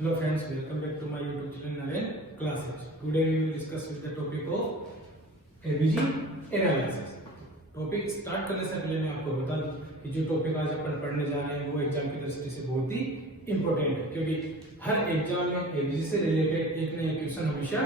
Hello friends, welcome back to my YouTube channel Naren Classes. Today we will discuss with the topic of ABG analysis. Topic start करने से पहले मैं आपको बता दूं कि जो टॉपिक आज अपन पढ़ने जा रहे हैं वो एग्जाम की दृष्टि से बहुत ही इंपॉर्टेंट है, क्योंकि हर एग्जाम में एबीजी से रिलेटेड एक नया क्वेश्चन हमेशा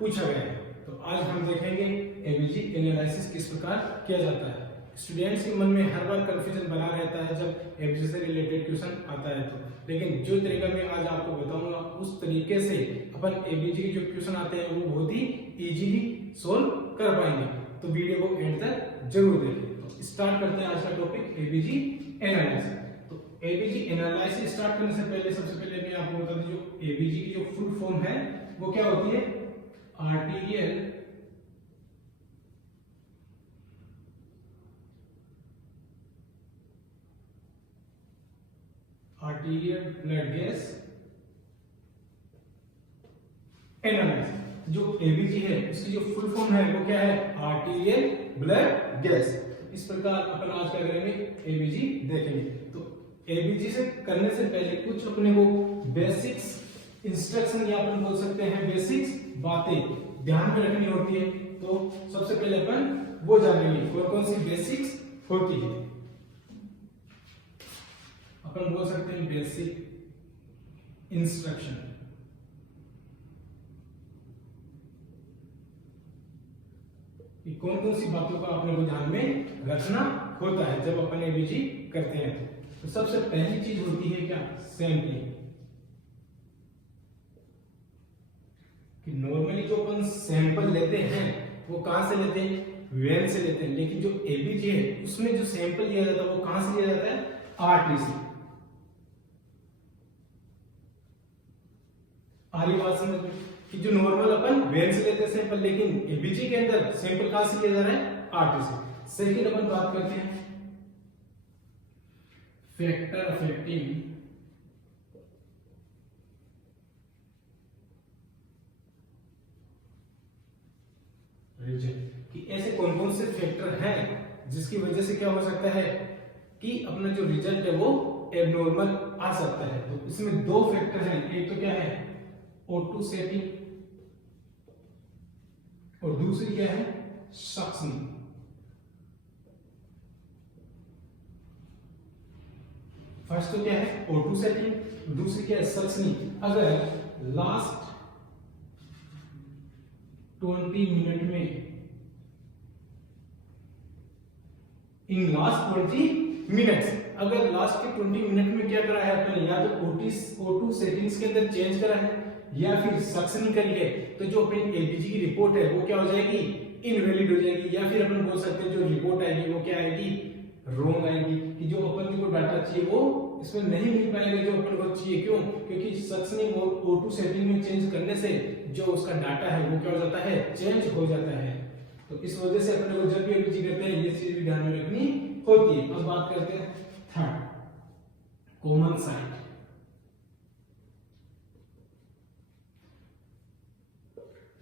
पूछा गया है। तो आज हम देखेंगे एबीजी एनालिसिस किस प्रकार किया जाता है। स्टूडेंट्स के मन में हर बार कंफ्यूजन बना रहता है जब एबीजी से रिलेटेड क्वेश्चन आता है तो, लेकिन जो तरीका मैं आज आपको बताऊंगा उस तरीके से अपन एबीजी के जो क्वेश्चन आते हैं वो बहुत ही इजीली सोल्व कर पाएंगे। तो वीडियो को एंड तक जरूर देखें। तो स्टार्ट करते हैं आज का टॉपिक एबीजी एनालिसिस। तो एबीजी एनालिसिस स्टार्ट करने से पहले सबसे पहले मैं आपको बता दूं जो एबीजी की जो फुल फॉर्म है वो क्या होती है, आर्टीरियल ब्लड गैस एनालिसिस। जो एबीजी है उसकी जो फुल फॉर्म है वो क्या है, आर्टीरियल ब्लड गैस। इस प्रकार अपन आज क्या करेंगे, एबीजी देखेंगे। तो एबीजी से करने से पहले कुछ अपने को बेसिक्स इंस्ट्रक्शन या अपन बोल सकते हैं बेसिक्स बातें ध्यान में रखनी होती है। तो सबसे पहले अपन वो जानेंगे कौन कौन सी बेसिक्स होती है। अपन बोल सकते हैं बेसिक इंस्ट्रक्शन। कौन कौन सी बातों का अपने को ध्यान में रखना होता है जब अपन एबीजी करते हैं। तो सबसे पहली चीज होती है क्या, सैंपलिंग। कि नॉर्मली जो अपन सैंपल लेते हैं वो कहां से लेते हैं, वेन से लेते हैं, लेकिन जो एबीजी है उसमें जो सैंपल लिया जाता है वो कहां से लिया जाता है, आर्टरी से। आरी बात समझ में कि जो नॉर्मल अपन वेन से लेते हैं सैंपल, लेकिन एबीजी के अंदर सैंपल कहां से लिया जा रहा है, आर्टरी से। सेकंड अपन बात करते हैं फैक्टर अफेक्टिंग रीजन। कि ऐसे कौन कौन से फैक्टर हैं जिसकी वजह से क्या हो सकता है कि अपना जो रिजल्ट है वो एबनॉर्मल आ सकता है। तो इसमें दो फैक्टर हैं, एक तो क्या है O2 सेटिंग और दूसरी क्या है, सक्शनिंग। फर्स्ट तो क्या है O2 सेटिंग, दूसरी क्या है सक्शनिंग। अगर लास्ट 20 मिनट में, इन लास्ट 20 मिनट्स, अगर लास्ट के 20 मिनट में क्या करा है अपने, या तो O2 सेटिंग्स के अंदर चेंज करा है या फिर सक्शन करी है, तो जो अपनी एबीजी की रिपोर्ट है वो क्या हो जाएगी, इनवैलिड हो जाएगी। या फिर अपन बोल सकते हैं जो रिपोर्ट आएगी वो क्या आएगी, रॉन्ग आएगी। कि जो अपन को डाटा चाहिए वो इसमें नहीं मिल पाएगा जो अपन को चाहिए। क्यों, क्योंकि सक्शनिंग और O2 सेटिंग में चेंज करने से जो उसका डाटा है वो क्या हो जाता है, चेंज हो जाता है। तो इस वजह से अपने को जब भी एबीजी करते हैं ये चीज भी ध्यान में रखनी होती है। अब बात करते हैं थर्ड, कॉमन साइट।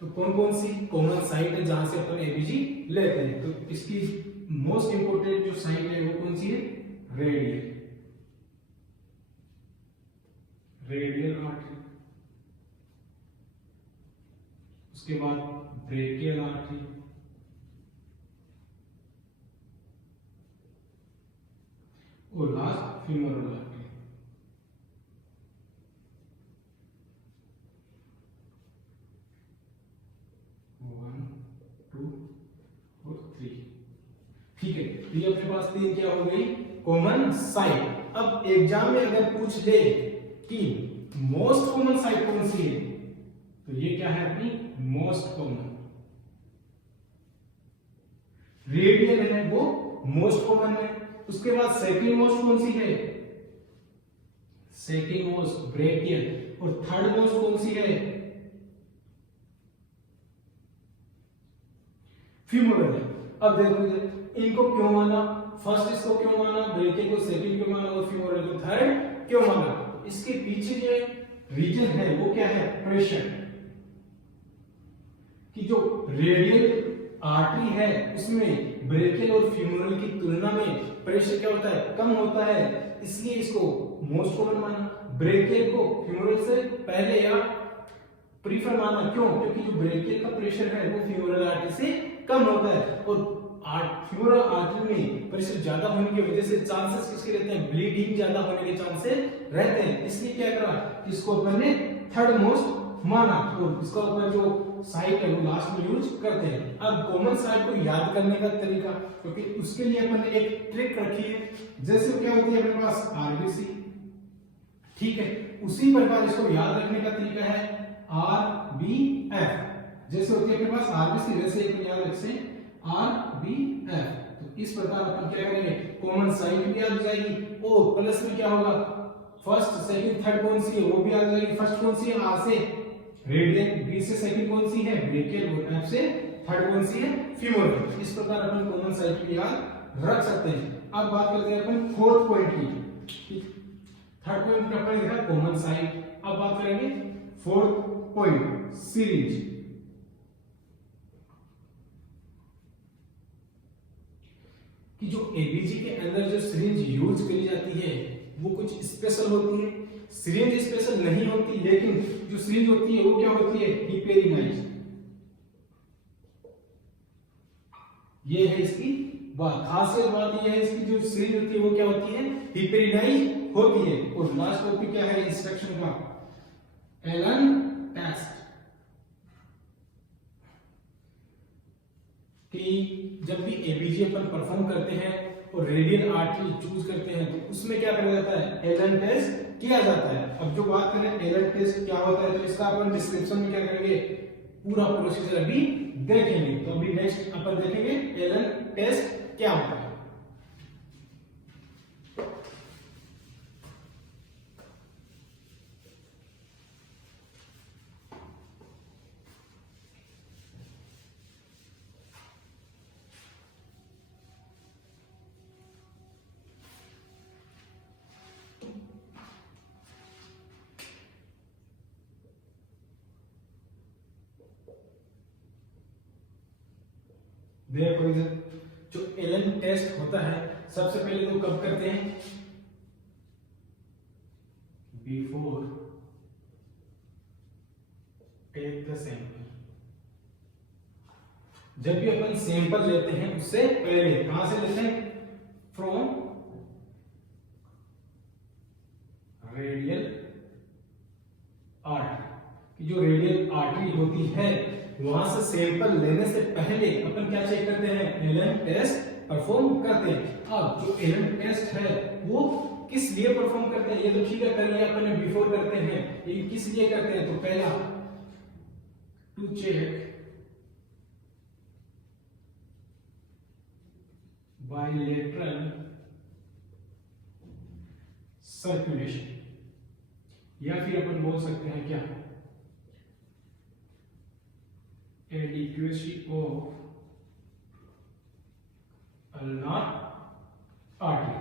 तो कौन कौन सी कॉमन साइट है जहां से अपन एबीजी लेते हैं। तो इसकी मोस्ट इंपोर्टेंट जो साइट है वो कौन सी है, रेडियल आर्टरी। उसके बाद ब्रेकियल आर्टरी, और लास्ट फीमोरल आर्टरी। ठीक है, तो ये अपने पास तीन क्या हो गई, कॉमन साइट। अब एग्जाम में अगर पूछ ले कि मोस्ट कॉमन साइट कौन सी है, तो ये क्या है अपनी मोस्ट कॉमन। रेडियल है वो मोस्ट कॉमन है। उसके बाद सेकंड मोस्ट कौन सी है, सेकंड मोस्ट ब्रेकियल। और थर्ड मोस्ट कौन सी है, फीमोरल है। अब देखो इनको क्यों माना, फर्स्ट इसको क्यों माना, ब्रेकियल को सेकंड क्यों माना और फीमोरल को थर्ड क्यों माना। इसके पीछे जो रीजन है वो क्या है, प्रेशर। कि जो रेडियल आर्टरी है उसमें ब्रेकियल और फीमोरल की तुलना में प्रेशर क्या होता है, कम होता है, इसलिए इसको मोस्ट कॉमन माना। ब्रेकियल को फीमोरल से पहले या प्रीफर मानना, क्यों? क्योंकि जो ब्रेकियल का प्रेशर है वो फीमोरल आर्टरी से कम होता है, और फीमोरल आर्टरी में प्रेशर ज्यादा होने की वजह से चांसेस किसके रहते हैं? ब्लीडिंग ज्यादा होने के चांसेस रहते हैं। इसलिए क्या करा, इसको अपन ने थर्ड मोस्ट माना, और इसका ऊपर जो साइट है वो लास्ट में यूज करते हैं। अब कॉमन साइट को याद करने का तरीका, क्योंकि उसके लिए अपन ने एक ट्रिक रखी है। जैसे क्या होती है अपने पास आरबीसी, ठीक है, उसी प्रकार इसको याद रखने का तरीका है आरबीएफ। जैसे होती है अपने पास आरबीसी, वैसे एक याद रखें आरबीएफ। तो इस प्रकार अपन क्या करेंगे, कॉमन साइट भी याद हो जाएगी, और प्लस में क्या होगा, फर्स्ट सेकंड थर्ड कौन सी है वो भी याद हो जाएगी। फर्स्ट कौन सी है? आर से रेडियल, बी से सेकंड कौन सी है? ब्रेकियल, और एफ से थर्ड कौन सी है? फीमोरल। इस प्रकार अपन कॉमन साइट भी याद रख सकते हैं। अब बात करते हैं अपन फोर्थ पॉइंट की। थर्ड पॉइंट में अपन देखा कॉमन साइट, अब बात करेंगे फोर्थ पॉइंट, सीरीज। कि जो एबीजी के अंदर जो सिरिंज यूज करी जाती है वो कुछ स्पेशल होती है। सिरिंज स्पेशल नहीं होती, लेकिन जो सिरिंज होती है वो क्या होती है? हिपेरिनाइज। ये है इसकी बात, खासियत बात ये है इसकी, जो सिरिंज होती है वो क्या होती है? हिपेरिनाइज होती है। और लास्ट टॉपिक क्या है इंस्ट्रक्शन का? Allen test. कि जब भी एबीजी अपन परफॉर्म करते हैं और रेडियल आर्टरी चूज करते हैं तो उसमें क्या करा जाता है? एलन टेस्ट किया जाता है। अब जो बात करें एलन टेस्ट क्या होता है, तो इसका अपन डिस्क्रिप्शन में क्या करेंगे, पूरा प्रोसीजर अभी देखेंगे। तो अभी नेक्स्ट अपन देखेंगे एलन टेस्ट क्या होता है। देखो इधर जो एलन टेस्ट होता है सबसे पहले तो कब करते हैं? Before take the sample. जब भी अपन सैंपल लेते हैं उससे पहले कहां से लेते हैं? From radial artery. जो रेडियल आर्टरी होती है वहां से सैंपल लेने से पहले अपन क्या चेक करते हैं? एलन टेस्ट परफॉर्म करते हैं। अब जो एलन टेस्ट है वो किस लिए परफॉर्म करते हैं? ये तो ठीक है, कर लिया अपन ने, बिफोर करते हैं, लेकिन किस लिए करते हैं? तो पहला टू चेक बायलैटरल सर्कुलेशन, या फिर अपन बोल सकते हैं क्या, adequacy of ulnar artery।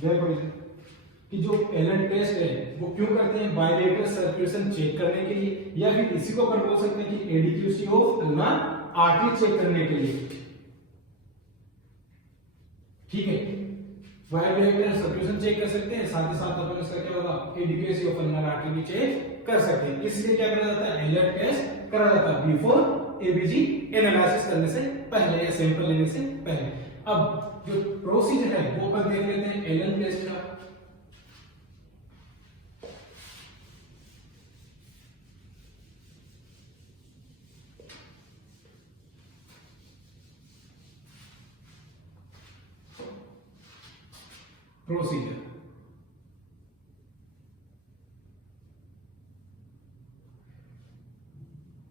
देखो कि जो एलन टेस्ट है वो क्यों करते हैं? बायलैटरल सर्कुलेशन चेक करने के लिए, या फिर इसी को अपन बोल सकते हैं कि adequacy of ulnar artery check करने के लिए। ठीक है, बायलैटरल सर्कुलेशन चेक कर सकते हैं, साथ ही साथ अपन इसका क्या होगा? एडिक्यूसी ऑफ अल्नार आर्टरी भी चेक कर सकते हैं। इसलिए क्या करा जाता है? एलन टेस्ट करा जाता है बिफोर एबीजी एनालिसिस करने से पहले या सैंपल लेने से पहले। अब जो प्रोसीजर है वो अपन देख लेते हैं एलन टेस्ट का। प्रोसीजर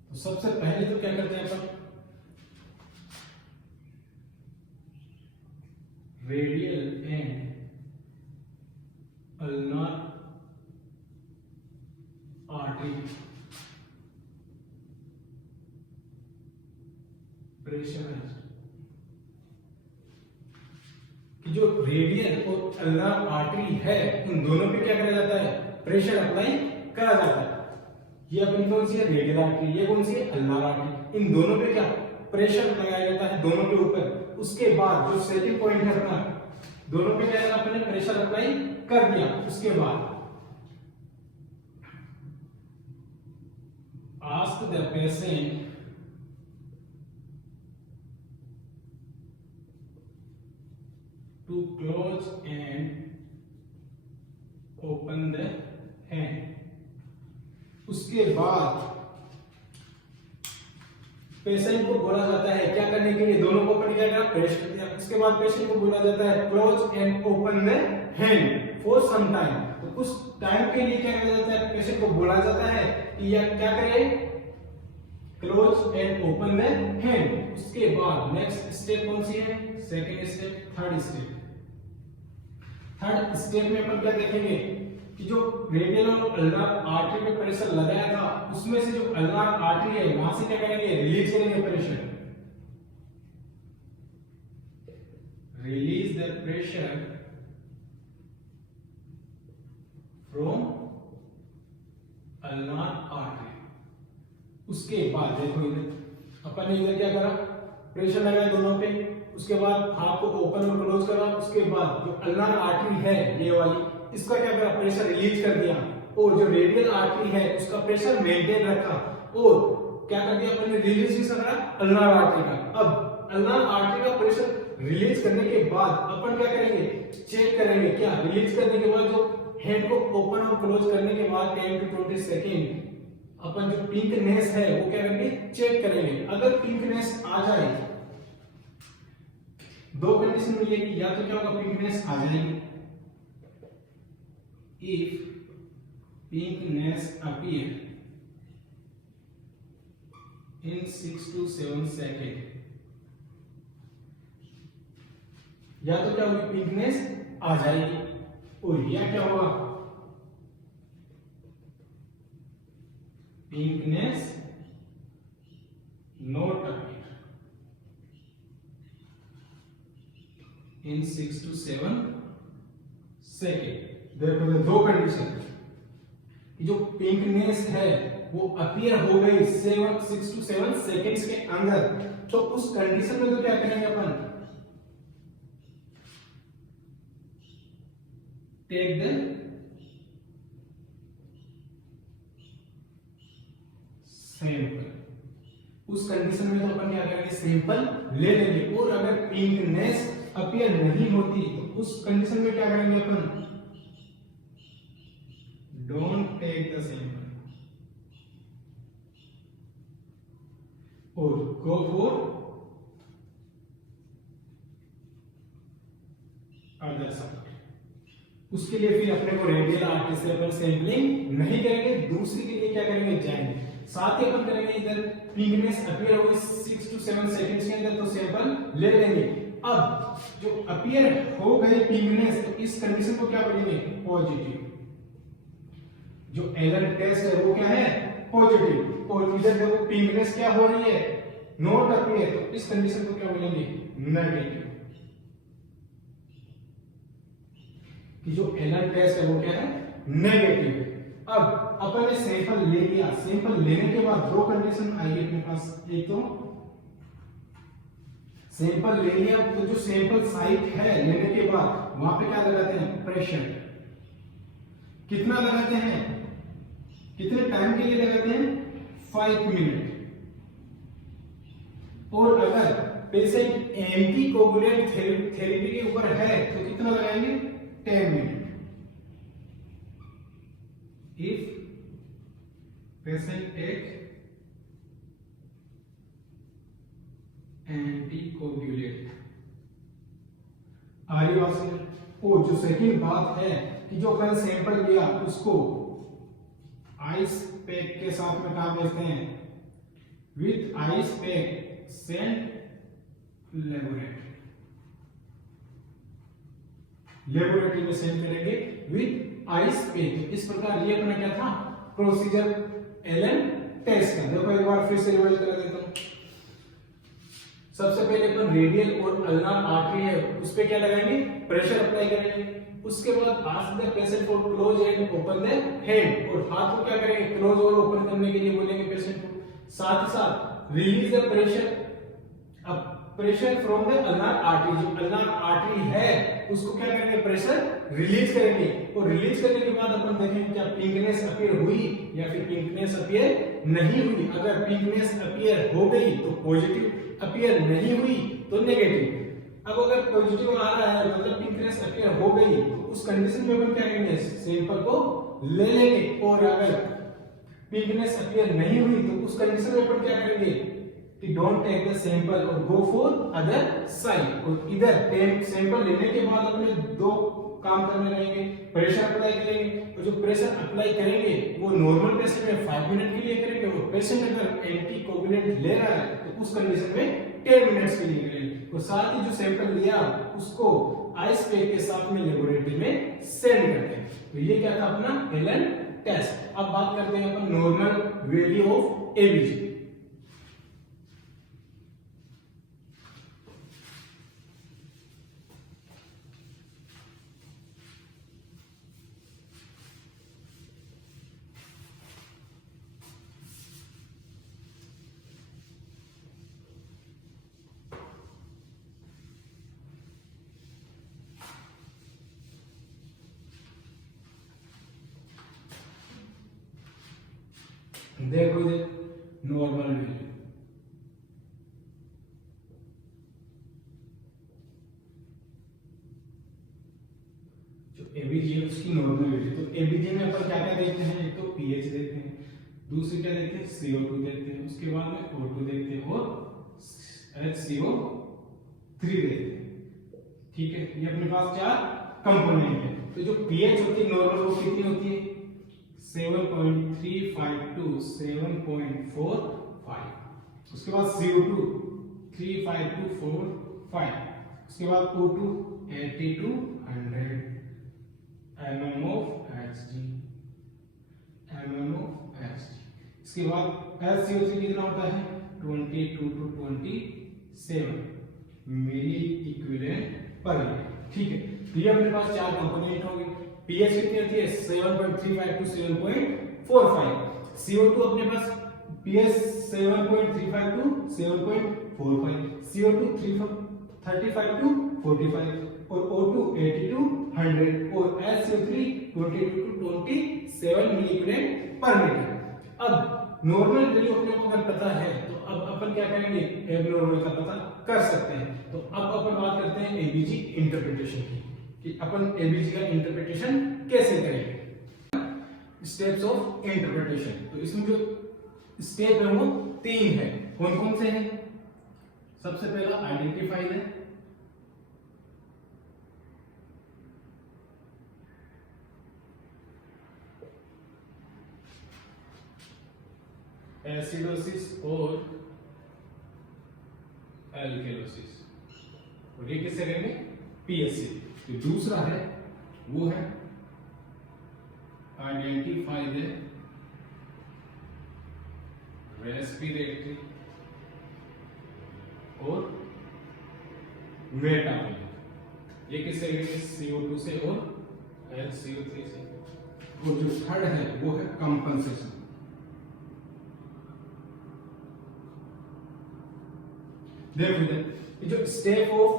तो सबसे पहले तो क्या करते हैं अपन? Radial and ulnar artery pressurized. कि जो रेडियल और अल्नार आर्टरी है उन दोनों पे क्या करा जाता है? प्रेशर अप्लाई करा जाता है। ये अपनी कौन सी है? रेडियल आर्टरी, ये कौन सी है? Ulnar artery. इन दोनों पे क्या प्रेशर लगाया जाता है? दोनों के ऊपर। उसके बाद जो सेकंड पॉइंट है अपना, दोनों पे क्या अपने प्रेशर अप्लाई कर दिया, उसके बाद ask the patient to close and open the hand. उसके बाद पेशेंट को बोला जाता है क्या करने के लिए, दोनों को ओपन किया गया पेशेंट, उसके बाद पेशेंट को बोला जाता है close and open the hand for some time. तो कुछ टाइम के लिए क्या किया जाता है, पेशेंट को बोला जाता है कि यह क्या करे, close and open the hand. उसके बाद नेक्स्ट स्टेप कौन सी है, second step, third step. Third step में अपन क्या देखेंगे कि जो रेडियल और अल्नार आर्टरी में प्रेशर लगाया था उसमें से जो अल्नार आर्टरी है वहां से क्या करेंगे, रिलीज करेंगे pressure, release the pressure from ulnar artery. उसके बाद देखो इधर अपन ने इधर क्या करा, प्रेशर लगाया दोनों पे, उसके बाद हाथ को ओपन और क्लोज करा, उसके बाद जो अल्नार आर्टरी है ये वाली इसका क्या करा, प्रेशर रिलीज कर दिया, और जो रेडियल आर्टरी है उसका प्रेशर मेंटेन रखा, और क्या कर दिया अपन ने, रिलीज किसका करा, अल्नार आर्टरी का। अब अल्नार आर्टरी का प्रेशर रिलीज करने के बाद अपन क्या करेंगे, चेक करेंगे क्या, रिलीज करने के बाद जो हेड को ओपन और क्लोज करने के बाद 10 to 20 सेकेंड अपन जो पिंकनेस है वो क्या करेंगे, चेक करेंगे। अगर पिंकनेस आ जाए, दो कंडीशन मिलेगी, या तो क्या होगा, पिंकनेस आ जाएगी, if pinkness appear in 6 to 7 seconds, या तो क्या होगी, पिंकनेस आ जाएगी, और या क्या होगा, pinkness not appear in 6 to 7 second. देखो दो कंडीशन, जो पिंकनेस है वो अपीयर हो गई 6 to 7 सेकेंड्स के अंदर, तो उस कंडीशन में तो क्या करेंगे अपन, टेक द सैंपल। उस कंडीशन में तो अपन क्या करेंगे, सैंपल ले लेंगे, और अगर पिंकनेस अपीयर नहीं होती तो उस कंडीशन में क्या करेंगे अपन, डोंट टेक द सैंपल और गो फॉर अदर सब्जेक्ट। उसके लिए फिर अपने को रेडियल आर्टरी से अपन सैंपलिंग नहीं करेंगे, दूसरी के लिए क्या करेंगे, जाएंगे। साथ ही अपन करेंगे इधर पिंकनेस अपीयर होगी 6 to 7 सेकंड्स के अंदर, तो सैंपल ले लेंगे। अब जो अपीयर हो गई पिंकनेस, तो इस कंडीशन को क्या बोलेंगे, पॉजिटिव। जो एलर टेस्ट है वो क्या है, पॉजिटिव, और इधर देखो पिंकनेस क्या हो रही है, नॉट अपीयर, तो इस कंडीशन को क्या बोलेंगे, नेगेटिव। कि जो एलर टेस्ट है वो क्या है, नेगेटिव है। अब अपन ने सैंपल ले लिया, सैंपल लेने के बाद दो कंडीशन आएगी अपने पास, एक तो सैंपल ले लिया, तो जो सैंपल साइट है लेने के बाद वहां पे क्या लगाते हैं, प्रेशर। कितना लगाते हैं, कितने टाइम के लिए लगाते हैं, 5 मिनट। और अगर पेशेंट एंटी कोगुलेंट थेरेपी के ऊपर है तो कितना लगाएंगे, 10 minute. If patient take anticoagulant, और जो सेकंड बात है कि जो अपन सैंपल लिया उसको आइस पैक के साथ में कहा भेजते हैं, with ice pack send laboratory में सेंड करेंगे विथ आइस पैक। इस प्रकार ये अपना क्या था, प्रोसीजर एलन टेस्ट का। देखो एक बार फिर से रिवाइज कर देता हूं। सबसे पहले अपन रेडियल और अल्नार आर्टरी है उस पे क्या लगाएंगे, प्रेशर अप्लाई करेंगे। उसके बाद ask the patient for close and open the hand, और हाथ को क्या करेंगे, क्लोज और ओपन करने के लिए बोलेंगे पेशेंट को। साथ ही साथ रिलीज द प्रेशर। अब pressure from the ulnar artery, जो अल्नार आर्टरी है उसको क्या करेंगे, प्रेशर रिलीज करेंगे। और रिलीज करने के बाद अपन देखेंगे क्या पिंकनेस अपीयर हुई या फिर पिंकनेस अपीयर नहीं हुई। अगर पिंकनेस अपीयर हो गई तो पॉजिटिव, अपीयर नहीं हुई तो नेगेटिव। अब अगर पॉजिटिव आ रहा है मतलब पिंकनेस अपीयर हो गई तो उस कंडीशन में अपन क्या करेंगे, सैंपल को ले लेंगे। और अगर पिंकनेस अपीयर नहीं हुई तो उस कंडीशन में अपन क्या करेंगे कि डोंट टेक द सैंपल और गो फॉर अदर साइड। और इधर सैंपल लेने के बाद अपने दो काम करने रहेंगे, प्रेशर अप्लाई करेंगे। और जो प्रेशर अप्लाई करेंगे वो नॉर्मल प्रेशर में 5 मिनट के लिए करेंगे। और पेशेंट अगर एंटी कोगुलेंट ले रहा है तो उस कंडीशन में 10 मिनट्स के लिए करेंगे। और साथ ही जो सैंपल लिया उसको आइस पैक के साथ में लेबोरेटरी में सेंड करते हैं। तो ये क्या था अपना हेलन टेस्ट। अब बात करते हैं अपन नॉर्मल वैल्यू ऑफ एबीजी। देखो ये नॉर्मल वैल्यू, जो एबीजी है उसकी नॉर्मल वैल्यू। तो एबीजी में अपन क्या क्या देखते हैं, एक तो पीएच देखते हैं, दूसरी क्या देखते हैं CO2 देखते हैं, उसके बाद में O2 देखते हैं और HCO3 देखते हैं। ठीक है, ये अपने पास 4 कंपोनेंट है। तो जो पीएच होती है नॉर्मल वो कितनी होती है 7.352 7.45। उसके बाद CO2 35245। उसके बाद O2 8200 mm of Hg। इसके बाद HCO3 कितना होता है 22 to 27 milliequivalent per litre. ठीक है, तो ये अपने पास 4 कंपोनेंट हो गए। पीएच कितनी होती है 7.35 to 7.45। CO2 अपने पास पीएच 7.35 to 7.45, CO2 35 to 45 और O2 80 to 100 और HCO3 22 to 27 मिलीग्राम पर लीटर। अब नॉर्मल वैल्यू अपने को अगर पता है तो अब अपन क्या करेंगे, एबनॉर्मल का पता कर सकते हैं। तो अब अपन बात करते हैं एबीजी इंटरप्रिटेशन की, कि अपन एबीजी का इंटरप्रिटेशन कैसे करेंगे। स्टेप्स ऑफ इंटरप्रिटेशन, तो इसमें जो स्टेप है वो 3 है। कौन कौन से हैं? सबसे पहला आइडेंटिफाई है, एसिडोसिस और एल्केलोसिस, और ये किससे करेंगे पीएच से। तो दूसरा है वो है आइडेंटिफाई द रेस्पिरेटरी और मेटाबॉलिक, ये किससे करेंगे CO2 से और HCO3 से। और जो थर्ड है वो है कंपनसेशन। देखो इधर जो स्टेप ऑफ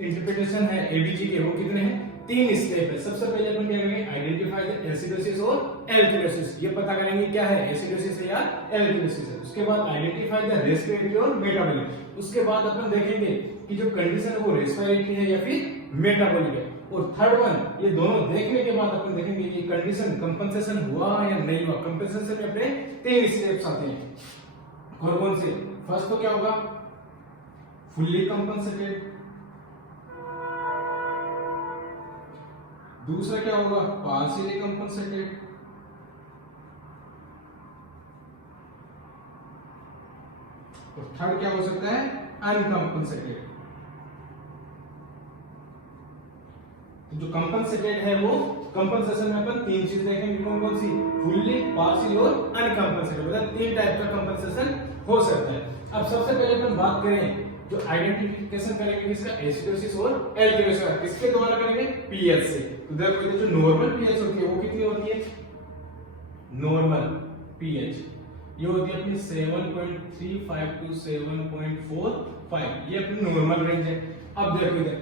इंटरप्रिटेशन है एबीजी के वो कितने हैं, 3 स्टेप है। सबसे पहले अपन क्या करेंगे, आइडेंटिफाई द एसिडोसिस और एल्केलोसिस, ये पता करेंगे क्या है एसिडोसिस है या एल्केलोसिस है। उसके बाद आइडेंटिफाई द रेस्पिरेटरी और मेटाबॉलिक, उसके बाद अपन देखेंगे कि जो कंडीशन है वो रेस्पिरेटरी है या फिर मेटाबॉलिक है। और थर्ड वन, ये दोनों देखने के बाद अपन देखेंगे कि कंडीशन कंपनसेशन हुआ या नहीं हुआ। कंपनसेशन में अपने 3 स्टेप्स आते हैं। और कौन से? फर्स्ट तो क्या होगा, फुल्ली कंपनसेटेड, दूसरा क्या होगा पार्शियली कंपनसेटेड, और थर्ड क्या हो सकता है अनकंपनसेटेड। तो जो कंपनसेटेड है वो कंपनसेशन में अपन 3 चीज देखेंगे, कौन कौन सी, फुल्ली, पार्शियली और अनकंपनसेटेड, मतलब 3 टाइप का कंपनसेशन हो सकता है। अब सबसे पहले अपन बात करें जो आइडेंटिफिकेशन करेंगे इसका एसिडोसिस और एल्केलोसिस, किसके द्वारा करेंगे पीएच से। तो देखो जो नॉर्मल पीएच होती है वो कितनी होती है, नॉर्मल पीएच ये होती है अपनी 7.35 टू 7.45, ये अपनी नॉर्मल रेंज है। अब देखो इधर,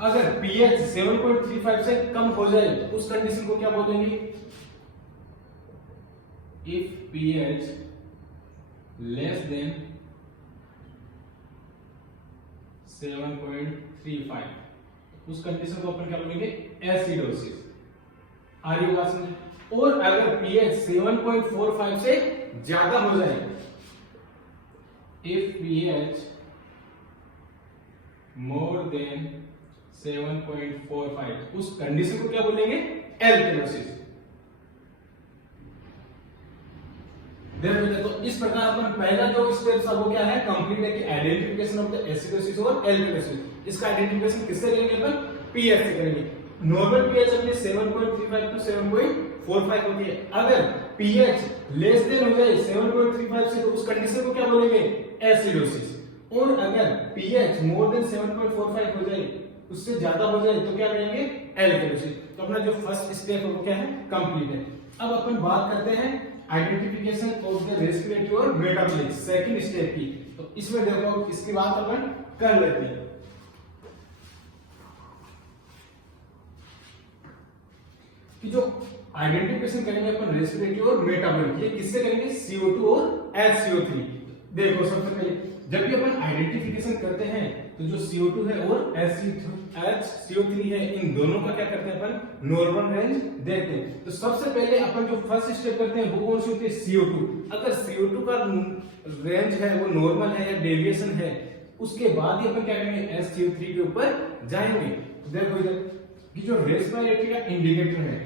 अगर pH 7.35 से कम हो जाए उस कंडीशन को क्या बोलेंगे? इफ pH लेस देन 7.35, उस कंडीशन को अपन क्या बोलेंगे? एसिडोसिस। आ रही बात समझ? और अगर pH 7.45 से ज्यादा हो जाए, इफ pH मोर देन 7.45, उस कंडीशन को क्या बोलेंगे? एल्कलोसिस। देखो इस प्रकार अपन पहला जो स्टेप था वो क्या है? कंप्लीट है कि आइडेंटिफिकेशन ऑफ द एसिडोसिस और एल्कलोसिस। इसका आइडेंटिफिकेशन किससे करेंगे अपन? पीएच से करेंगे। नॉर्मल पीएच अपने 7.35 टू 7.45 होती है। अगर पीएच लेस देन हो जाए 7.35 से तो उस कंडीशन को क्या बोलेंगे? एसिडोसिस। और अगर पीएच मोर देन 7.45 हो जाए, उससे ज्यादा हो जाए तो क्या कहेंगे? एल्कलोसिस। तो अपना जो फर्स्ट स्टेप है वो क्या है? कंप्लीट है। अब अपन बात करते हैं आइडेंटिफिकेशन ऑफ द रेस्पिरेटरी और मेटाबॉलिक सेकंड स्टेप की। तो इसमें देखो इसकी बात अपन कर लेते हैं कि जो आइडेंटिफिकेशन करेंगे अपन रेस्पिरेटरी और मेटाबॉलिक, ये किससे करेंगे? CO2 और HCO3। देखो सबसे पहले जब भी अपन आइडेंटिफिकेशन करते हैं तो जो CO2 है और HCO3 है, इन दोनों का क्या करते हैं अपन? नॉर्मल रेंज देखते हैं। तो सबसे पहले अपन जो फर्स्ट स्टेप करते हैं वो कौन सी होती है? CO2। अगर CO2 का रेंज है वो नॉर्मल है या डेविएशन है, उसके बाद ही अपन क्या करेंगे? HCO3 के ऊपर जाएंगे। देखो इधर कि जो रेस्पिरेटरी का इंडिकेटर है,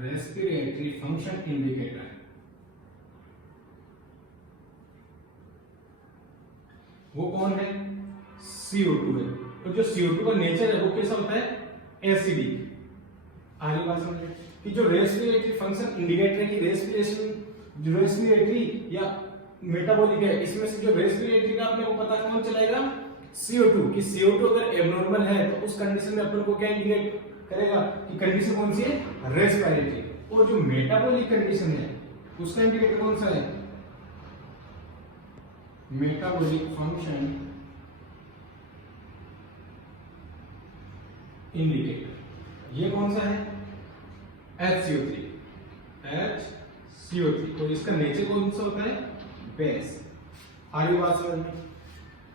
रेस्पिरेटरी फंक्शन इंडिकेटर, वो कौन है? CO2 है। और जो CO2 का नेचर है वो कैसा होता है? एसिडिक। आगे बात समझिए कि जो रेस्पिरेटरी फंक्शन इंडिकेटर है कि रेस्पिरेटरी या मेटाबॉलिक है, इसमें से जो रेस्पिरेटरी का अपने को पता कौन चलाएगा? CO2। कि CO2 अगर एबनॉर्मल है तो उस कंडीशन में अपन को क्या इंडिकेट करेगा कि कंडीशन कौन सी है? रेस्पिरेटरी। और जो मेटाबॉलिक कंडीशन है उसका इंडिकेटर कौन सा है? Metabolic function indicator. ये कौन सा है? HCO3। HCO3। तो इसका नेचर कौन सा होता है? बेस। आगे बात समझ में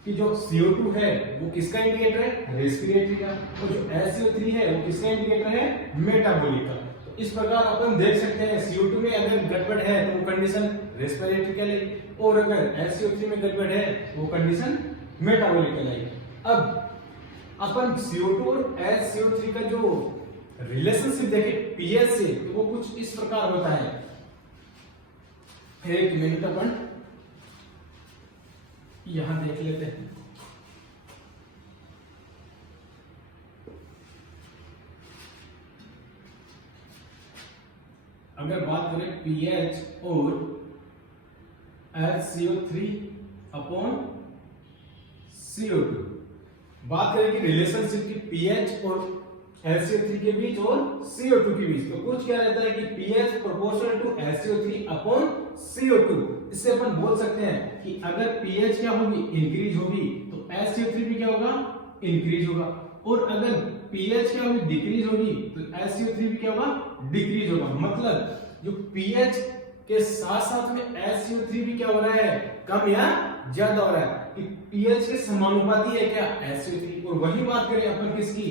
कि जो CO2 है वो किसका इंडिकेटर है? रेस्पिरेटरी का। और जो HCO3 है वो किसका इंडिकेटर है? मेटाबॉलिक का। तो इस प्रकार अपन देख सकते हैं CO2 में अगर गड़बड़ है तो वो कंडीशन रेस्पिरेटरी कहलाएगी, और अगर HCO3 में गड़बड़ है वो कंडीशन मेटाबॉलिक कहलाएगी। अब अपन CO2 और HCO3 का जो रिलेशनशिप देखे पीएच से तो वो कुछ इस प्रकार होता है। एक मिनट अपन यहां देख लेते हैं। अगर बात करें पीएच और HCO3 अपॉन CO2, बात करें कि रिलेशनशिप की पीएच और HCO3 के बीच और CO2 के बीच, तो कुछ क्या रहता है कि pH proportional to HCO3 upon CO2। इससे अपन बोल सकते हैं कि अगर pH क्या होगी? इंक्रीज होगी तो HCO3 भी क्या होगा? इंक्रीज होगा। और अगर pH क्या होगी? डिक्रीज होगी तो HCO3 भी क्या होगा? डिक्रीज होगा। मतलब जो pH के साथ साथ में HCO3 भी क्या हो रहा है? कम या ज्यादा हो रहा है। कि pH के समानुपाती है क्या? HCO3। और वही बात करें अपन किसकी?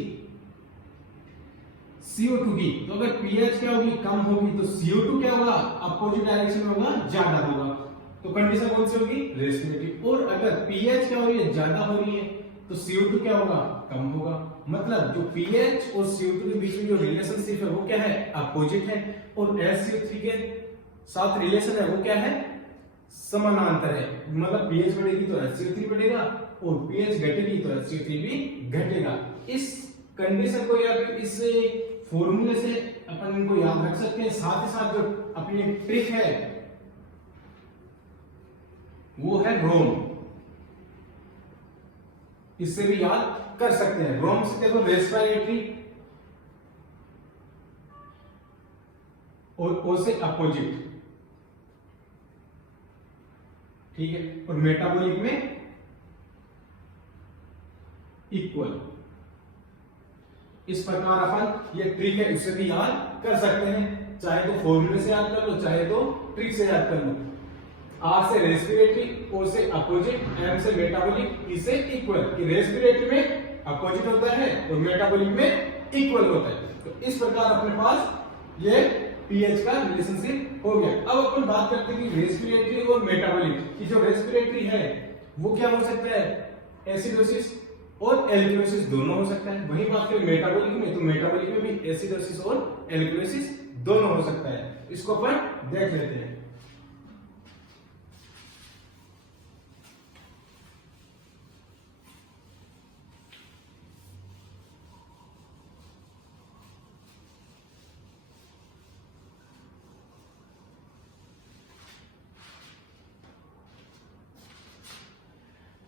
CO2 की। तो अगर pH क्या होगी? कम होगी तो CO2 क्या होगा? अपोजिट डायरेक्शन में होगा, ज्यादा होगा। तो कंडीशन कौन सी होगी? रेस्पिरेटरी। और अगर pH क्या हो रही है? ज्यादा हो रही है तो CO2 क्या होगा? कम होगा। मतलब जो pH और CO2 के बीच में जो रिलेशनशिप है वो क्या है? अपोजिट है। और HCO3 के साथ रिलेशन है वो क्या है? समानांतर है। मतलब pH बढ़ेगी तो HCO3 बढ़ेगा और pH घटेगी तो HCO3 भी घटेगा। इस कंडीशन को या फिर इस फॉर्मूले से अपन इनको याद रख सकते हैं। साथ ही साथ जो अपनी ट्रिक है वो है रोम। इससे भी याद कर सकते हैं। रोम से देखो रेस्पिरेटरी, और ओ से अपोजिट, ठीक है, और मेटाबॉलिक में इक्वल। इस प्रकार अपन ये ट्रिक है, इससे भी याद कर सकते हैं, चाहे तो फॉर्मूले से याद कर लो, चाहे तो ट्रिक से याद कर लो। आर से रेस्पिरेटरी, ओ से अपोजिट, एम से मेटाबॉलिक, ई से इक्वल। कि रेस्पिरेटरी में अपोजिट होता है और मेटाबॉलिक में इक्वल होता है। तो इस प्रकार अपने पास ये पीएच का रिलेशनशिप हो गया। अब अपन बात करते हैं कि रेस्पिरेटरी और मेटाबॉलिक की। जो रेस्पिरेटरी है वो क्या हो सकता है, एसिडोसिस और एल्कलोसिस दोनों हो सकता है। वहीं बात करें मेटाबॉलिक में, तो मेटाबॉलिक में भी एसिडोसिस और एल्कलोसिस दोनों हो सकता है। इसको अपन देख लेते हैं।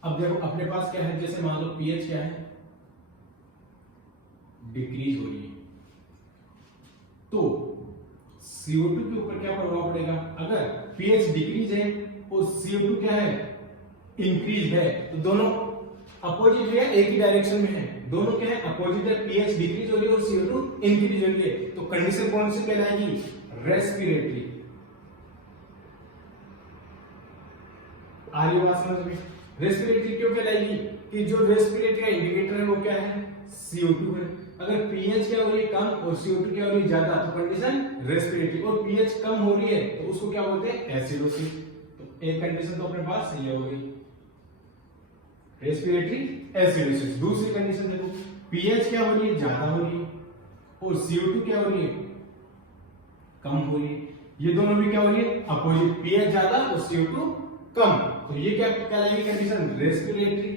अब देखो अपने पास क्या है, जैसे मान लो पीएच क्या है, डिक्रीज हो रही है, तो CO2 के ऊपर क्या प्रभाव पड़ेगा। अगर पीएच डिक्रीज है और CO2 क्या है, इंक्रीज है, तो दोनों अपोजिट है, एक ही डायरेक्शन में है, दोनों क्या है, अपोजिट है। पीएच डिक्रीज हो रही है और CO2 इंक्रीज हो रही है, तो कंडीशन कौन सी कहलाएगी, रेस्पिरेटरी। आर्य बात समझ में। रेस्पिरेटरी क्यों कहलाएगी, कि जो रेस्पिरेटरी का इंडिकेटर है वो क्या है, CO2 है। अगर पीएच क्या हो रही है कम और CO2 क्या हो रही है ज्यादा, तो कंडीशन रेस्पिरेटरी। और पीएच कम हो रही है तो उसको क्या बोलते हैं, एसिडोसिस। तो एक कंडीशन तो अपने पास ये हो गई, रेस्पिरेटरी एसिडोसिस। दूसरी कंडीशन देखो, पीएच क्या हो रही है, ज्यादा हो रही है, और CO2 क्या हो रही है, कम हो रही है। ये दोनों भी क्या हो रही है, अपोजिट, पीएच ज्यादा और CO2 कम। तो ये क्या कहलाएगी कंडीशन, रेस्पिरेटरी।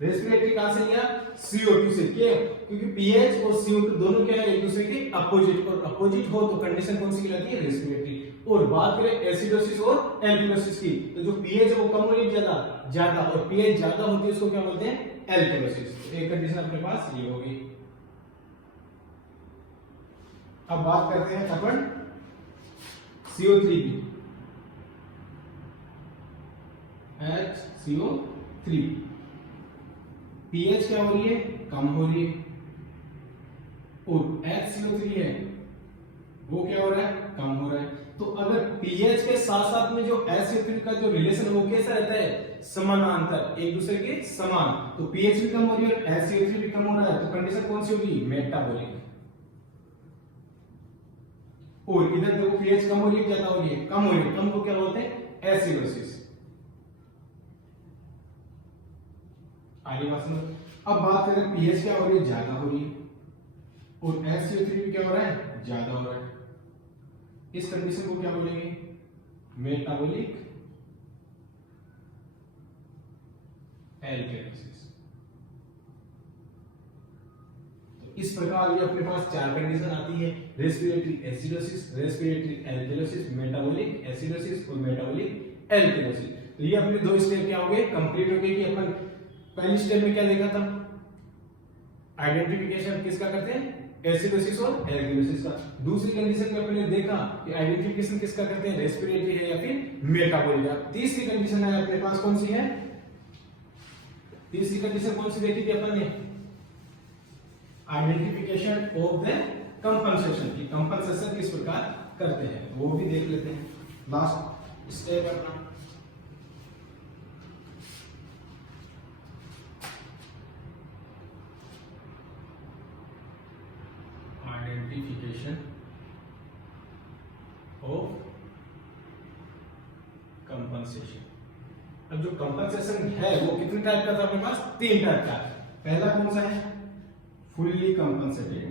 रेस्पिरेटरी कहां से लिया, CO2 से। क्यों, क्योंकि पीएच और CO2 दोनों क्या है, एक दूसरे के अपोजिट, और अपोजिट हो तो कंडीशन कौन सी कहलाती है, रेस्पिरेटरी। और बात करें एसिडोसिस और एल्कलोसिस की, तो जो पीएच है वो कम हो रही है ज्यादा, और पीएच ज्यादा होती है उसको क्या बोलते हैं, एल्कलोसिस। एक कंडीशन अपने पास ये होगी। अब बात करते हैं अपन CO3 की, HCO3। पीएच क्या हो रही है, कम हो रही है, और HCO3 है वो क्या हो रहा है, कम हो रहा है। तो अगर पीएच के साथ साथ में जो HCO3 का जो रिलेशन है वो कैसा रहता है, समानांतर, एक दूसरे के समान। तो पीएच भी कम हो रही है और HCO3 भी कम हो रहा है, तो कंडीशन कौन सी होगी, मेटाबॉलिक। और इधर देखो पीएच कम हो रही है, ज्यादा हो रही है, कम हो रही है, कम को क्या बोलते हैं, एसिडोसिस। आगे बात सुनो। अब बात करें पीएच क्या हो रही है, ज्यादा हो रही है, और HCO3 भी क्या हो रहा है, ज्यादा हो रहा है। इस कंडीशन को क्या बोलेंगे, मेटाबॉलिक एल्कलोसिस। इस प्रकार ये अपने पास चार कंडीशन आती है, respiratory acidosis, respiratory alkalosis, metabolic acidosis और मेटाबॉलिक एल्कलोसिस। तो ये अपने दो स्टेप क्या हो गए, कंप्लीट हो गए। कि अपन पहली स्टेप में क्या देखा था, आइडेंटिफिकेशन किसका करते हैं, एसिडोसिस और एल्कलोसिस का। दूसरी कंडीशन में अपने देखा कि आइडेंटिफिकेशन किसका करते हैं, रेस्पिरेटरी है या फिर मेटाबॉलिक। तीसरी कंडीशन है अपने पास कौन सी है, तीसरी कंडीशन कौन सी देखी थी अपन ने, आइडेंटिफिकेशन ऑफ द कंपनसेशन की, कंपनसेशन किस प्रकार करते हैं वो भी देख लेते हैं। लास्ट स्टेप अपना आइडेंटिफिकेशन ऑफ कंपनसेशन। अब जो कंपनसेशन है वो कितने टाइप का था अपने पास, तीन टाइप का। पहला कौन सा है, फुल्ली कंपनसेटेड।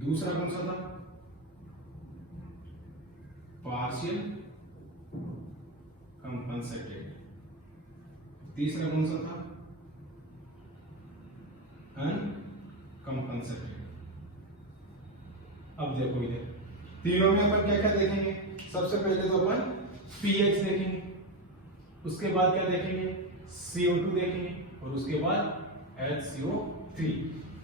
दूसरा कौन सा था, पार्शियल कंपनसेटेड। तीसरा कौन सा था, अनकंपनसेटेड। अब देखो इधर तीनों में अपन क्या क्या देखेंगे? सबसे पहले तो अपन पीएच देखेंगे, उसके बाद क्या देखेंगे? CO2 देखेंगे और उसके बाद HCO3।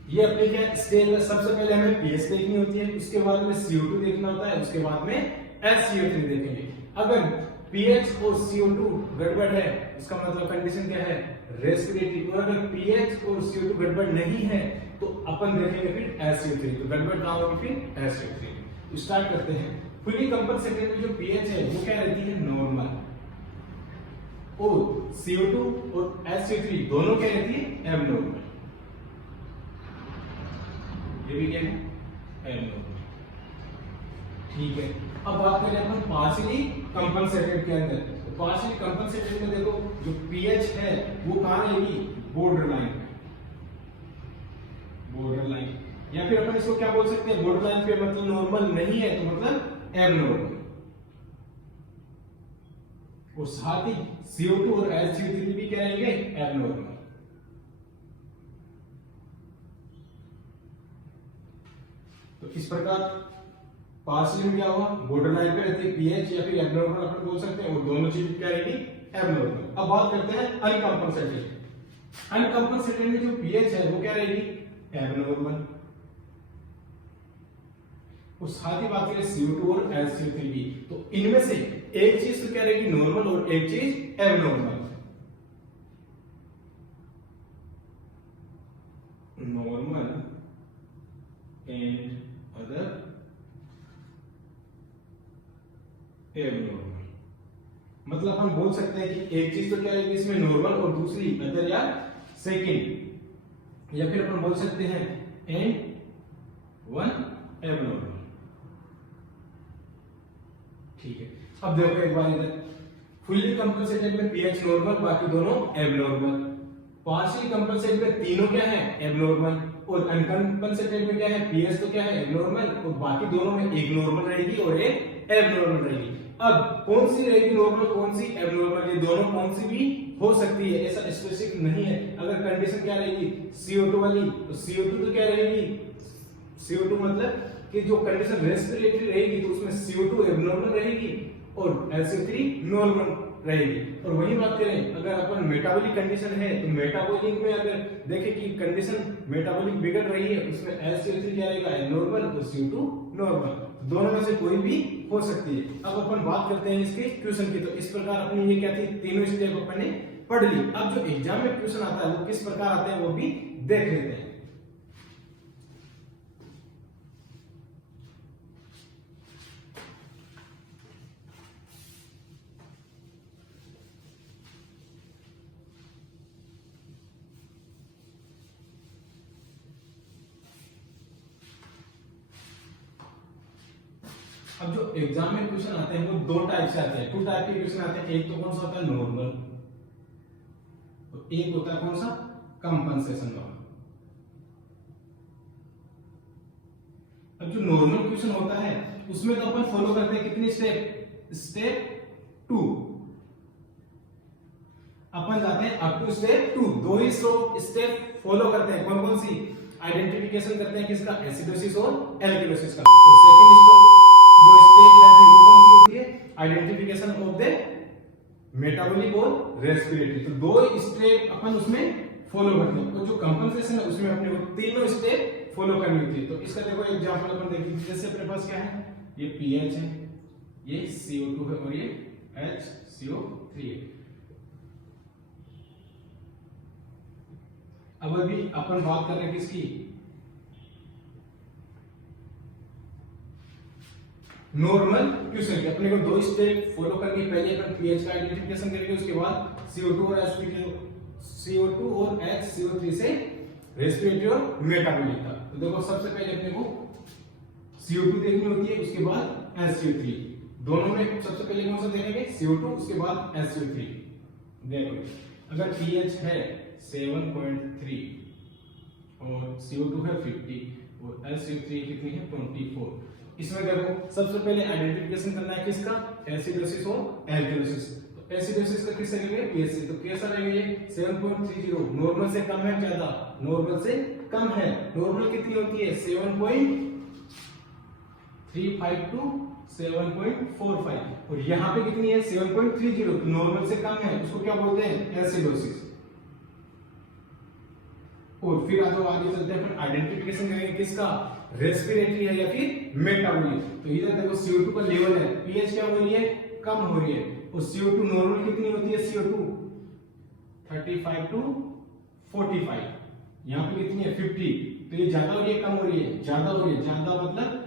ये अपने क्या स्टेज में सबसे पहले हमें पीएच देखनी होती है, उसके बाद में CO2 देखना होता है, उसके बाद में HCO3 देखेंगे। अगर पीएच और CO2 गड़बड़ है उसका मतलब कंडीशन क्या है? रेस्पिरेटरी। और अगर पीएच और CO2 गड़बड़ नहीं है तो अपन देखेंगे फिर HCO3। तो गड़बड़ कहां होगी? फिर HCO3। स्टार्ट करते हैं। फुली कंपनसेटेड में जो पीएच है वो क्या रहती है? नॉर्मल। और CO2 और HCO3 दोनों क्या रहती है? एबनॉर्मल। ये भी क्या है? एबनॉर्मल। ठीक है। अब बात करें अपन पार्शियली कंपनसेटेड के अंदर। तो पार्शियली कंपनसेटेड में देखो जो पीएच है वो कहां रहेगी? Border line. बॉर्डर लाइन या फिर अपन इसको क्या बोल सकते हैं? बॉर्डर लाइन पे मतलब नॉर्मल नहीं है तो मतलब एबनॉर्मल। और साथ ही CO2 और HCO3 भी क्या रहेंगे? एबनॉर्मल। तो इस प्रकार पार्शियल में क्या हुआ? बॉर्डर लाइन पे रहती है पीएच या फिर एबनॉर्मल अपन बोल सकते हैं, और दोनों चीज क्या रहेगी? एबनॉर्मल। अब बात करते हैं अनकंपनसेटेड। अनकंपनसेटेड में जो पीएच है वो क्या रहेगी? एबनॉर्मल। और साथ ही बात करें CO2 और HCO3 की, तो इनमें से एक चीज तो क्या रहेगी? नॉर्मल, और एक चीज abnormal. Normal and other abnormal. मतलब हम बोल सकते हैं कि एक चीज तो क्या रहेगी इसमें? नॉर्मल, और दूसरी अदर या सेकंड, या फिर अपन बोल सकते हैं एंड वन एबनॉर्मल। ठीक है। अब देखो एक बार इधर फुल्ली कंपनसेटेड में पीएच नॉर्मल, बाकी दोनों एबनॉर्मल। पार्शियली कंपनसेटेड में तीनों क्या है? एबनॉर्मल। और अनकंपनसेटेड में क्या है? पीएच तो क्या है? एबनॉर्मल, और बाकी दोनों में एक नॉर्मल रहेगी और एक एबनॉर्मल रहेगी। अब कौन सी रहेगी नॉर्मल, कौन सी एबनॉर्मल? ये दोनों कौन सी भी हो सकती है, ऐसा स्पेसिफिक नहीं है। अगर कंडीशन क्या रहेगी? CO2 वाली, तो CO2 तो क्या रहेगी? CO2 मतलब कि जो कंडीशन रेस्पिरेटरी रहेगी तो उसमें CO2 एबनॉर्मल रहेगी और HCO3 नॉर्मल रहेगी। और वही बात करें अगर अपन मेटाबॉलिक कंडीशन है तो मेटाबॉलिक में अगर देखें कि कंडीशन मेटाबॉलिक बिगड़ रही है उसमें HCO3 क्या रहेगा? नॉर्मल, और CO2 नॉर्मल। दोनों में से कोई भी हो सकती है। अब अपन बात करते हैं इसके क्वेश्चन की। तो इस प्रकार अपनी ये क्या थी? तीनों स्टेप अपन ने पढ़ ली। अब जो एग्जाम में क्वेश्चन आता है वो किस प्रकार आते हैं वो भी देख लेते हैं। अब जो एग्जाम में क्वेश्चन आते हैं वो दो टाइप से आते हैं, टू टाइप के क्वेश्चन आते हैं। एक तो कौन सा होता है? नॉर्मल, तो एक होता है कौन सा? कंपनसेशन वाला। अब जो नॉर्मल क्वेश्चन होता है उसमें तो अपन फॉलो करते हैं कितनी स्टेप? स्टेप 2। अपन जाते हैं अप टू स्टेप 2। दो ही स्टेप फॉलो करते हैं। कौन कौन सी? आइडेंटिफिकेशन करते हैं किसका? एसिडोसिस और एल्किलोसिस का। और सेकंड जो स्टेप रहती है वो कौन सी होती है? आइडेंटिफिकेशन ऑफ द मेटाबॉलिक और रेस्पिरेटरी। तो दो स्टेप अपन उसमें फॉलो करते हैं। और जो कंपनसेशन है उसमें अपने को तीनों स्टेप फॉलो करनी होती है। तो इसका देखो एग्जांपल अपन देखिए। जैसे अपने पास क्या है? ये पीएच है, ये CO2 है और ये HCO3 है। अब अभी अपन बात कर रहे हैं किसकी? नॉर्मल क्वेश्चन की। अपने को दो स्टेप फॉलो करनी है। पहले अपन पीएच का आइडेंटिफिकेशन करेंगे, उसके बाद CO2 और HCO3 से रेस्पिरेटरी और मेटाबॉलिक का। तो देखो सबसे पहले अपने को CO2 देखनी होती है, उसके बाद HCO3। दोनों में सबसे पहले कौन सा देखेंगे? CO2, उसके बाद HCO3। देखो अगर pH है 7.3 और CO2 है 50 और HCO3 कितनी है? 24। इसमें देखो सबसे पहले आइडेंटिफिकेशन करना है किसका? एसिडोसिस और एल्किलोसिस। तो एसिडोसिस का किससे लेंगे? पीएच से। तो कैसा रहेगा ये? 7.30। नॉर्मल से कम है ज्यादा? नॉर्मल से कम है। नॉर्मल कितनी होती है? 7.3 3.5 टू 7.45 और यहाँ पे कितनी है 7.30, नॉर्मल से कम है, उसको क्या बोलते हैं एसिडोसिस। और फिर आगे चलते हैं, अपन आइडेंटिफिकेशन करेंगे किसका, रेस्पिरेटरी है या फिर मेटाबॉलिक। तो इधर देखो CO2 का लेवल है, पीएच क्या हो रही है, कम हो रही है, और CO2 नॉर्मल कितनी होती है, CO2 35 टू 45, यहाँ पे कितनी है 50, तो ये ज्यादा हो रही है कम हो रही है, ज्यादा हो रही है, ज्यादा मतलब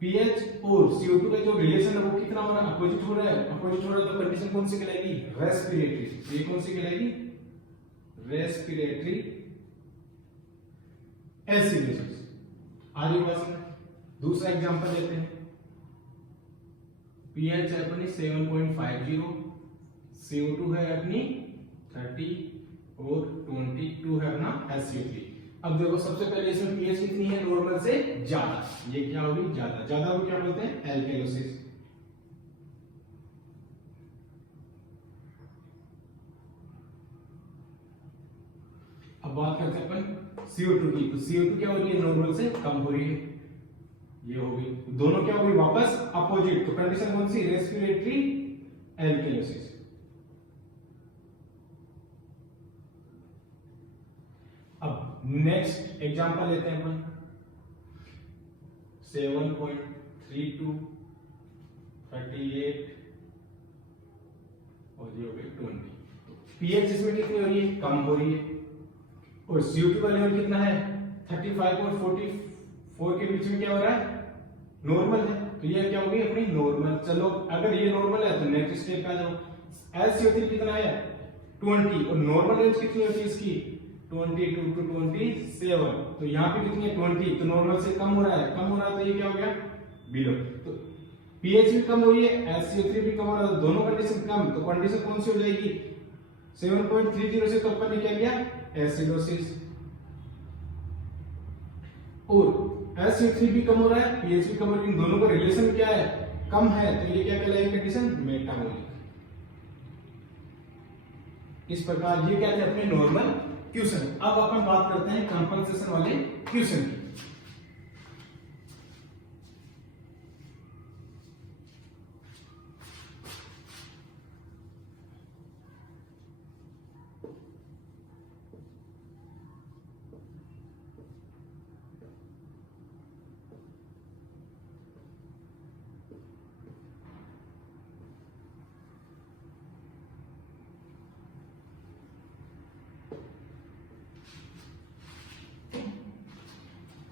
पीएच और CO2 का जो रिलेशन है वो कितना हो रहा है, अपोजिट हो रहा है, अपोजिट हो रहा है, तो कंडीशन कौन सी कहलाएगी, रेस्पिरेटरी। ये कौन सी कहलाएगी, रेस्पिरेटरी एसिडोसिस। आगे बात दूसरा एग्जांपल लेते हैं, पीएच है अपनी 7.50, CO2 है अपनी 30 और 22 है अपना SO3। अब देखो सबसे पहले इसमें पीएच कितनी है, नॉर्मल से ज्यादा, ये क्या होगी, ज्यादा, ज्यादा को क्या बोलते हैं एल्केलोसिस। अब बात करते हैं अपन CO2 की, तो CO2 क्या हो रही है, नॉर्मल से कम हो रही है, ये हो गई, दोनों क्या हो गई वापस अपोजिट, तो कंडीशन कौन सी, रेस्पिरेटरी एल्केलोसिस। अब नेक्स्ट एग्जांपल लेते हैं अपन 7.32, 38 और ये हो गई 20। पीएच इसमें कितनी हो रही है, कम हो रही है, और CO2 का लेवल कितना है 35 और 44 के बीच में क्या हो रहा है, नॉर्मल है, तो ये क्या होगी अपनी नॉर्मल। चलो अगर ये नॉर्मल है तो नेक्स्ट स्टेप पे आ जाओ, SO3 कितना है 20, और नॉर्मल रेंज कितनी होती है इसकी 22 टू 27, तो यहाँ पे कितनी है 20, तो नॉर्मल से कम हो रहा है, कम हो रहा है, तो ये क्या हो गया बिलो। तो पीएच भी कम हो रही है, SO3 भी कम हो रहा है, दोनों कंडीशन कम, तो कंडीशन कौन सी हो जाएगी 7.30 से, तो अपन ने क्या लिया एसिडोसिस। और SO3 भी कम हो रहा है, पीएच भी कम हो रही है, दोनों का रिलेशन क्या है, कम है, तो ये क्या कहलाएगी कंडीशन मेटाबॉलिक। इस प्रकार ये क्या थे अपने नॉर्मल क्वेश्चन। अब अपन बात करते हैं कंपनसेशन वाले क्वेश्चन की।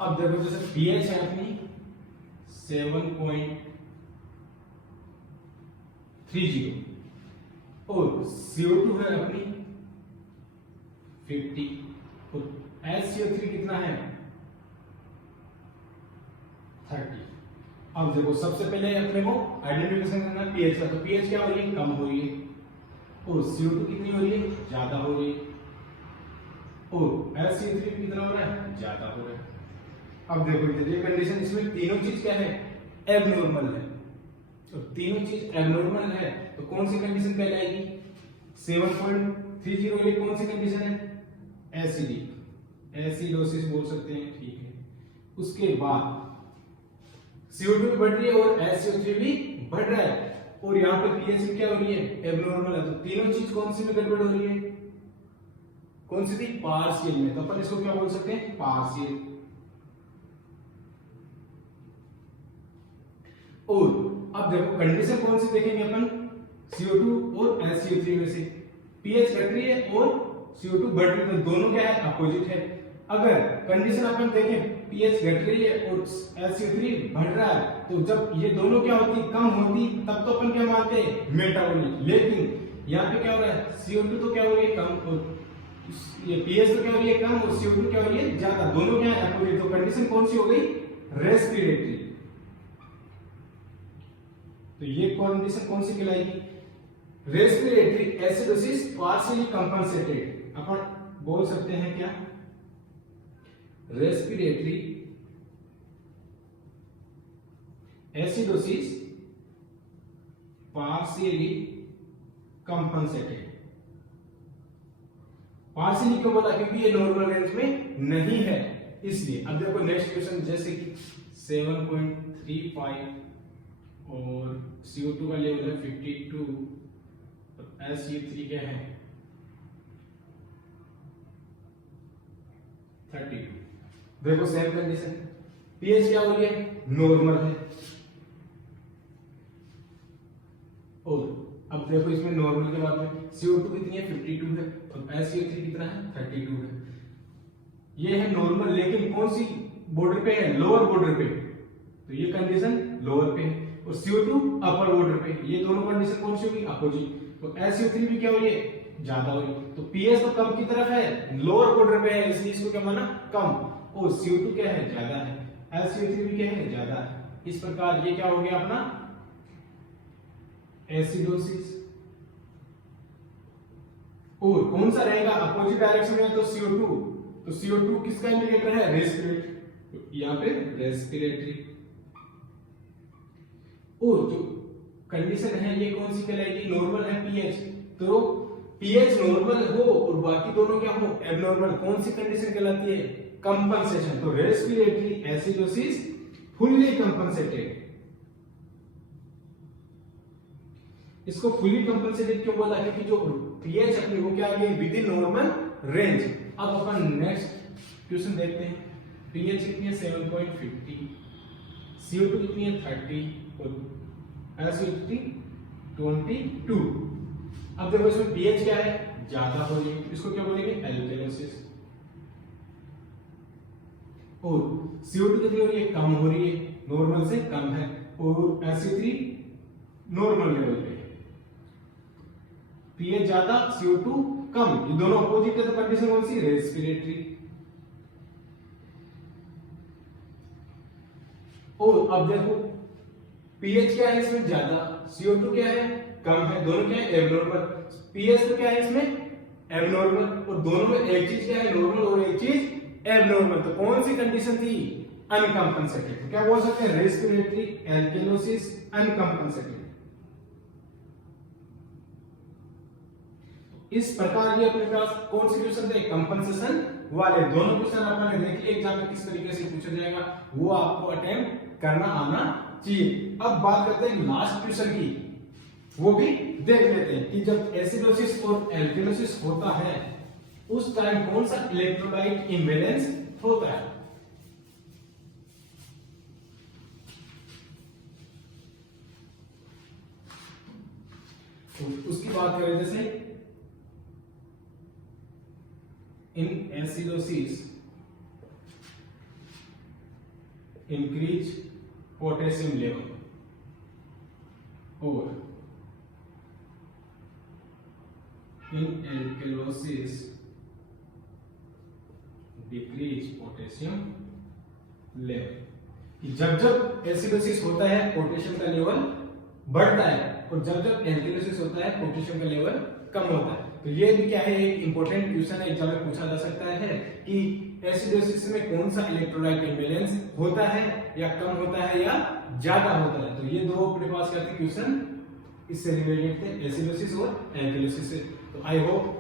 अब देखो जैसे पीएच है अपनी 7.30 और CO2 है अपनी 50 और SO3 कितना है 30। अब देखो सबसे पहले अपने को आइडेंटिफिकेशन करना है पीएच का, तो पीएच क्या हो रही है, कम हो रही है, और CO2 कितनी हो रही है, ज्यादा हो रही है, और SO3 कितना हो रहा है, ज्यादा हो रहा है। अब देखो ये कंडीशन, इसमें तीनों चीज क्या है एबनॉर्मल है, तो तीनों चीज एबनॉर्मल है, तो कौन सी कंडीशन कहलाएगी 7.30 ये कौन सी कंडीशन है एसिडिक, एसिडोसिस बोल सकते हैं, ठीक है। उसके बाद CO2 भी बढ़ रही है और SO3 भी बढ़ रहा है, और यहाँ पे पीएच क्या हो रही है एबनॉर्मल है, तो तीनों चीज कौन सी में गड़बड़ हो रही है, कौन सी थी पार्शियल में, तो अपन इसको क्या बोल सकते हैं पार्शियल। और अब देखो कंडीशन कौन सी देखेंगे अपन CO2 और SO3 में से, पीएच घट रही है और CO2 बढ़ रही है, तो दोनों क्या है अपोजिट है। अगर कंडीशन अपन देखें पीएच घट रही है और SO3 बढ़ रहा है, तो जब ये दोनों क्या होती कम होती तब तो अपन क्या मानते हैं मेटाबॉलिक, लेकिन यहाँ पे क्या हो रहा है CO2 तो क्या हो रही है कम और ये पीएच तो क्या हो रही है कम और CO2 क्या हो रही है ज्यादा, दोनों क्या है अपोजिट, तो कंडीशन कौन सी हो गई रेस्पिरेटरी। तो ये कंडीशन कौन सी कहलाएगी रेस्पिरेटरी एसिडोसिस पार्शियली कंपनसेटेड। अपन बोल सकते हैं क्या respiratory acidosis partially compensated. Partially क्यों बोला, क्योंकि ये नॉर्मल रेंज में नहीं है इसलिए। अब देखो नेक्स्ट क्वेश्चन, जैसे कि 7.35 और CO2 का लेवल है 52 और SU3 क्या है 32। देखो सेम कंडीशन, पीएच क्या हो रही है नॉर्मल है, और अब देखो इसमें नॉर्मल के बाद में CO2 कितनी है 52 है और SU3 कितना है 32 है। ये है नॉर्मल, लेकिन कौन सी बॉर्डर पे है लोअर बॉर्डर पे, तो ये कंडीशन लोअर पे है और CO2 अपर बॉर्डर पे, ये दोनों कंडीशन कौन सी होगी अपोजिट। तो SU3 भी क्या हो रही है ज्यादा हो रही है, तो पीएच तो कम की तरफ है लोअर बॉर्डर पे है, इसलिए इसको क्या माना कम, और CO2 क्या है ज्यादा है, SU3 भी क्या है ज्यादा है। इस प्रकार ये क्या हो गया अपना एसिडोसिस। और कौन सा रहेगा अपोजिट डायरेक्शन में, तो CO2, तो CO2 किसका इंडिकेटर है रेस्पिरेटरी, यहां पे रेस्पिरेटरी। और जो कंडीशन है ये कौन सी कहलाएगी नॉर्मल है पीएच, तो पीएच नॉर्मल हो और बाकी दोनों क्या हो एबनॉर्मल, कौन सी कंडीशन कहलाती है कंपनसेशन। तो रेस्पिरेटरी एसिडोसिस फुल्ली कंपनसेटेड, इसको फुल्ली कंपनसेटेड क्यों बोला, क्योंकि जो पीएच अपनी वो क्या आ गई विद इन नॉर्मल रेंज। अब अपन नेक्स्ट क्वेश्चन देखते हैं, पीएच कितनी है 7.50, CO2 कितनी है 30 और SU3 22। अब देखो इसमें पीएच क्या है ज्यादा हो रही है, इसको क्या बोलेंगे एल्केलोसिस, और CO2 कितनी हो रही है कम हो रही है, नॉर्मल से कम है, और SU3 नॉर्मल लेवल पे, पीएच ज्यादा CO2 कम, ये दोनों अपोजिट है, तो कंडीशन कौन सी रेस्पिरेटरी। और अब देखो पीएच क्या है इसमें ज्यादा, CO2 क्या है कम है, दोनों क्या है एबनॉर्मल, पीएच तो क्या है इसमें एबनॉर्मल, और दोनों में एक चीज क्या है नॉर्मल और एक चीज एबनॉर्मल, तो कौन सी कंडीशन थी अनकंपनसेटेड, तो क्या बोल सकते हैं रेस्पिरेटरी एल्केलोसिस अनकंपनसेटेड। इस प्रकार ये अपने पास कौन से क्वेश्चन थे कंपनसेशन वाले, दोनों क्वेश्चन अपन ने देख लिए, एग्जाम में किस तरीके से पूछा जाएगा वो आपको अटेम्प्ट करना आना चाहिए। अब बात करते हैं लास्ट क्वेश्चन की, वो भी देख लेते हैं कि जब एसिडोसिस और एल्केलोसिस होता है उस टाइम कौन सा इलेक्ट्रोलाइट इम्बैलेंस होता है। तो उसकी बात करें जैसे in acidosis increase potassium level or in alkalosis decrease potassium level, जब जब एसिडोसिस होता है पोटेशियम का लेवल बढ़ता है और जब जब एल्केलोसिस होता है पोटेशियम का लेवल कम होता है। तो ये भी क्या है एक इंपॉर्टेंट क्वेश्चन है, एग्जाम में पूछा जा सकता है कि एसिडोसिस में कौन सा इलेक्ट्रोलाइट इम्बैलेंस होता है या कम होता है या ज्यादा होता है। तो ये दो अपने पास क्या थे क्वेश्चन इससे रिलेटेड थे एसिडोसिस और एल्केलोसिस से। तो आई होप